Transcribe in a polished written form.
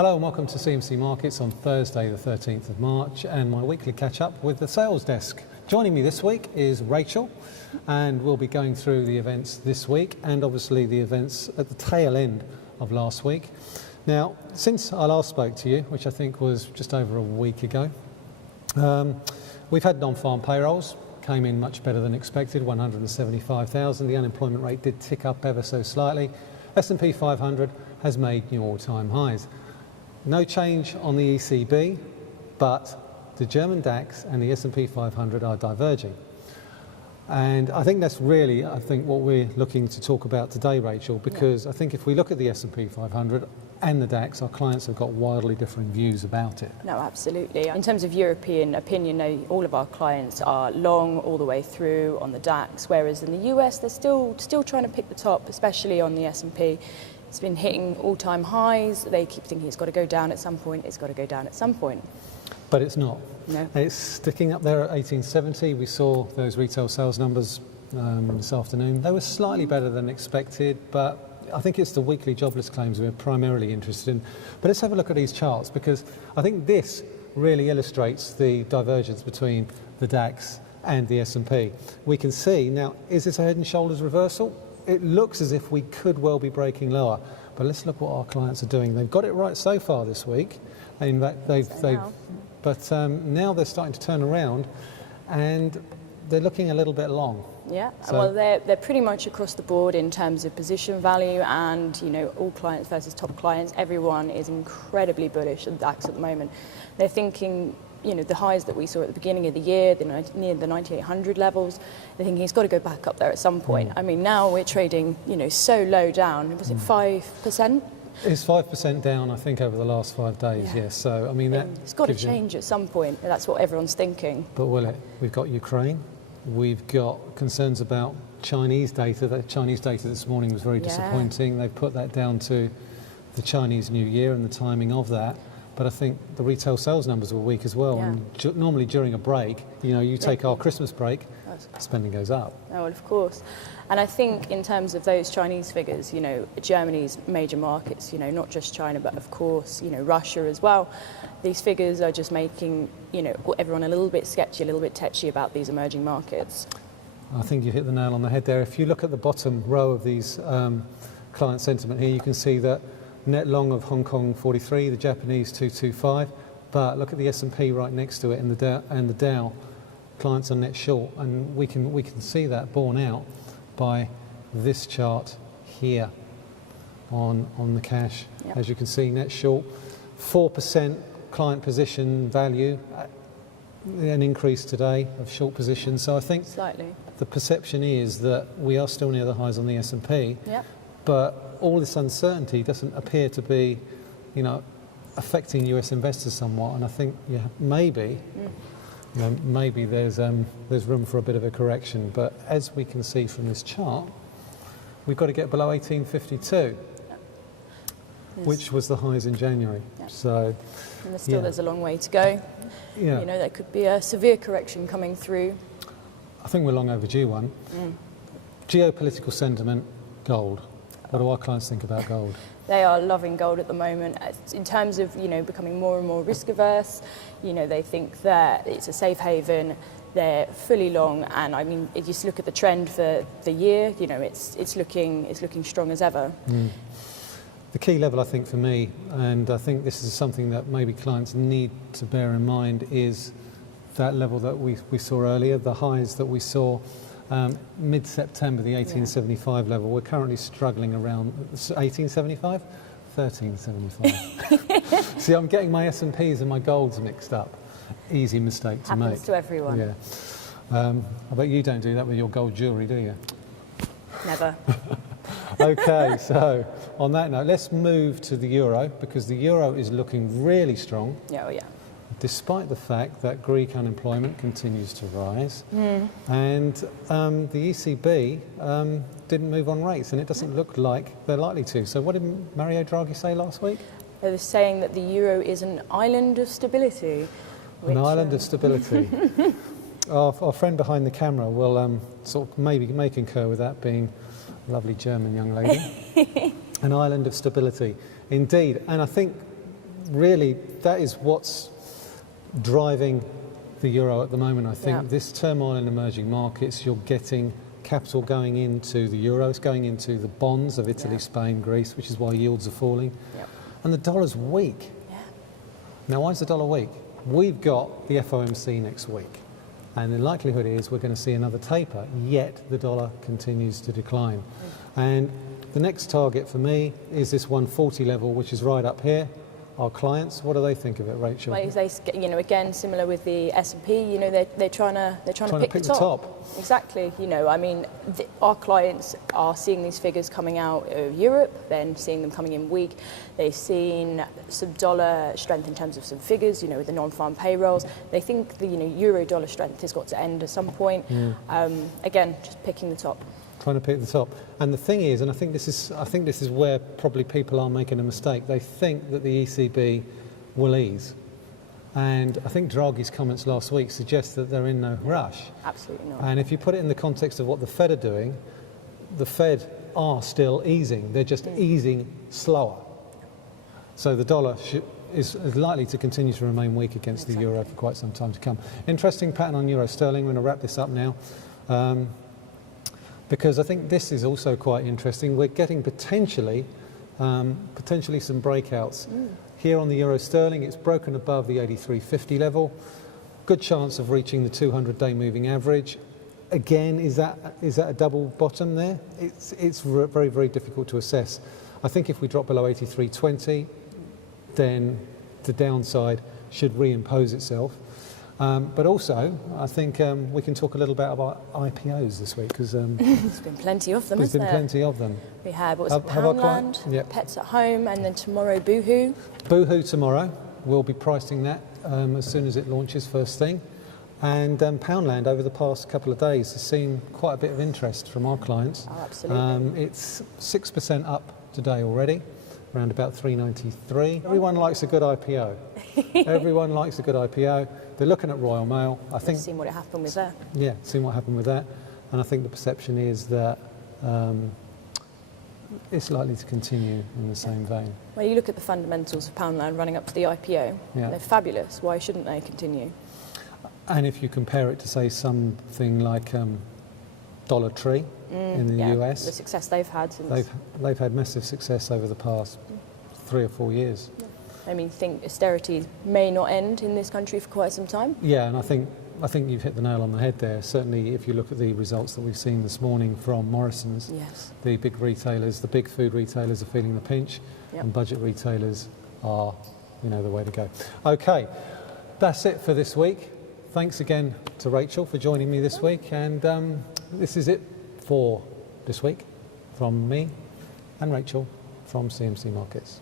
Hello and welcome to CMC Markets on Thursday the 13th of March and my weekly catch up with the sales desk. Joining me this week is Rachel, and we'll be going through the events this week and obviously the events at the tail end of last week. Now, since I last spoke to you, which I think was just over a week ago, we've had non-farm payrolls, came in much better than expected, 175,000. The unemployment rate did tick up ever so slightly. S&P 500 has made new all-time highs. No change on the ECB, but the German DAX and the S&P 500 are diverging. And I think that's really, what we're looking to talk about today, Rachel, because I think if we look at the S&P 500 and the DAX, our clients have got wildly different views about it. No, absolutely. In terms of European opinion, all of our clients are long all the way through on the DAX, whereas in the US, they're still trying to pick the top, especially on the S&P. It's been hitting all-time highs. They keep thinking it's got to go down at some point, it's got to go down at some point. But it's not. No. It's sticking up there at 1870. We saw those retail sales numbers this afternoon. They were slightly better than expected, but I think it's the weekly jobless claims we're primarily interested in. But let's have a look at these charts, because I think this really illustrates the divergence between the DAX and the S&P. We can see, now, is this a head and shoulders reversal? It looks as if we could well be breaking lower, but let's look what our clients are doing. They've got it right so far this week. In fact, now they're starting to turn around, and they're looking a little bit long. Yeah, so, well, they're pretty much across the board in terms of position value, and all clients versus top clients. Everyone is incredibly bullish on DAX at the moment. They're thinking, the highs that we saw at the beginning of the year, near the 9,800 levels, they're thinking it's got to go back up there at some point. I mean, now we're trading, so low down. Was it 5%? It's 5% down, I think, over the last 5 days, yes. So, I mean, it's got to change at some point. That's what everyone's thinking. But will it? We've got Ukraine. We've got concerns about Chinese data. That Chinese data this morning was very disappointing. They've put that down to the Chinese New Year and the timing of that. But I think the retail sales numbers were weak as well. Yeah. And normally during a break, you take our Christmas break, spending goes up. Oh, well, of course. And I think in terms of those Chinese figures, Germany's major markets, not just China, but of course, Russia as well. These figures are just making, everyone a little bit sketchy, a little bit tetchy about these emerging markets. I think you hit the nail on the head there. If you look at the bottom row of these client sentiment here, you can see that net long of Hong Kong 43, the Japanese 225, but look at the S&P right next to it and the Dow. Clients are net short, and we can see that borne out by this chart here on the cash. Yep. As you can see, net short, 4% client position value, an increase today of short positions. So I think slightly. The perception is that we are still near the highs on the S&P. Yep. But all this uncertainty doesn't appear to be, affecting US investors somewhat. And I think maybe there's room for a bit of a correction. But as we can see from this chart, we've got to get below 1852, which was the highs in January. Yep. So, and there's a long way to go. Yeah. There could be a severe correction coming through. I think we're long overdue one. Geopolitical sentiment, gold. What do our clients think about gold? They are loving gold at the moment. In terms of, becoming more and more risk averse, they think that it's a safe haven. They're fully long, and I mean, if you look at the trend for the year, it's looking strong as ever. The key level, I think, for me, and I think this is something that maybe clients need to bear in mind, is that level that we saw earlier, the highs that we saw mid-September, the 1875 level. We're currently struggling around 1875? 1375. See, I'm getting my S&Ps and my golds mixed up. Easy mistake to make. Happens to everyone. Yeah. I bet you don't do that with your gold jewellery, do you? Never. Okay, so on that note, let's move to the euro, because the euro is looking really strong. Yeah, oh yeah. Despite the fact that Greek unemployment continues to rise, and the ECB didn't move on rates, and it doesn't look like they're likely to. So what did Mario Draghi say last week? They were saying that the euro is an island of stability. An island of stability. Our friend behind the camera will sort of maybe may concur with that, being a lovely German young lady. An island of stability, indeed. And I think really that is what's driving the euro at the moment. I think this turmoil in emerging markets, you're getting capital going into the euro, it's going into the bonds of Italy, Spain, Greece, which is why yields are falling. And the dollar's weak. Now, why is the dollar weak? We've got the FOMC next week, and the likelihood is we're going to see another taper, yet the dollar continues to decline. And the next target for me is this 140 level, which is right up here. Our clients, what do they think of it, Rachel? Like they, again, similar with the S&P, they're trying to pick the top. Exactly. I mean, our clients are seeing these figures coming out of Europe, then seeing them coming in weak. They've seen some dollar strength in terms of some figures, with the non-farm payrolls. They think the euro-dollar strength has got to end at some point. Again, just picking the top. Trying to pick the top. And the thing is, and I think this is where probably people are making a mistake. They think that the ECB will ease. And I think Draghi's comments last week suggest that they're in no rush. Absolutely not. And if you put it in the context of what the Fed are doing, the Fed are still easing. They're just easing slower. So the dollar is likely to continue to remain weak against the euro for quite some time to come. Interesting pattern on euro sterling. We're going to wrap this up now. Because I think this is also quite interesting. We're getting potentially some breakouts. Here on the euro sterling, it's broken above the 83.50 level. Good chance of reaching the 200-day moving average. Again, is that a double bottom there? It's very, very difficult to assess. I think if we drop below 83.20, then the downside should reimpose itself. But also, I think we can talk a little bit about IPOs this week because there's been plenty of them. There's been plenty of them. We had Poundland, Pets at Home, and then tomorrow Boohoo. Boohoo tomorrow. We'll be pricing that as soon as it launches first thing. And Poundland over the past couple of days has seen quite a bit of interest from our clients. Oh, absolutely. It's 6% up today already, around about 393. Everyone likes a good IPO. Everyone likes a good IPO. They're looking at Royal Mail. I think seeing what happened with that. Yeah, seeing what happened with that. And I think the perception is that it's likely to continue in the same vein. Well, you look at the fundamentals of Poundland running up to the IPO. They're fabulous. Why shouldn't they continue? And if you compare it to, say, something like Dollar Tree in the US, the success they've had since they've had massive success over the past 3 or 4 years. I mean, think austerity may not end in this country for quite some time. Yeah, and I think you've hit the nail on the head there. Certainly, if you look at the results that we've seen this morning from Morrison's, the big retailers, the big food retailers are feeling the pinch, and budget retailers are, the way to go. Okay, that's it for this week. Thanks again to Rachel for joining me this week, and this is it for this week from me and Rachel from CMC Markets.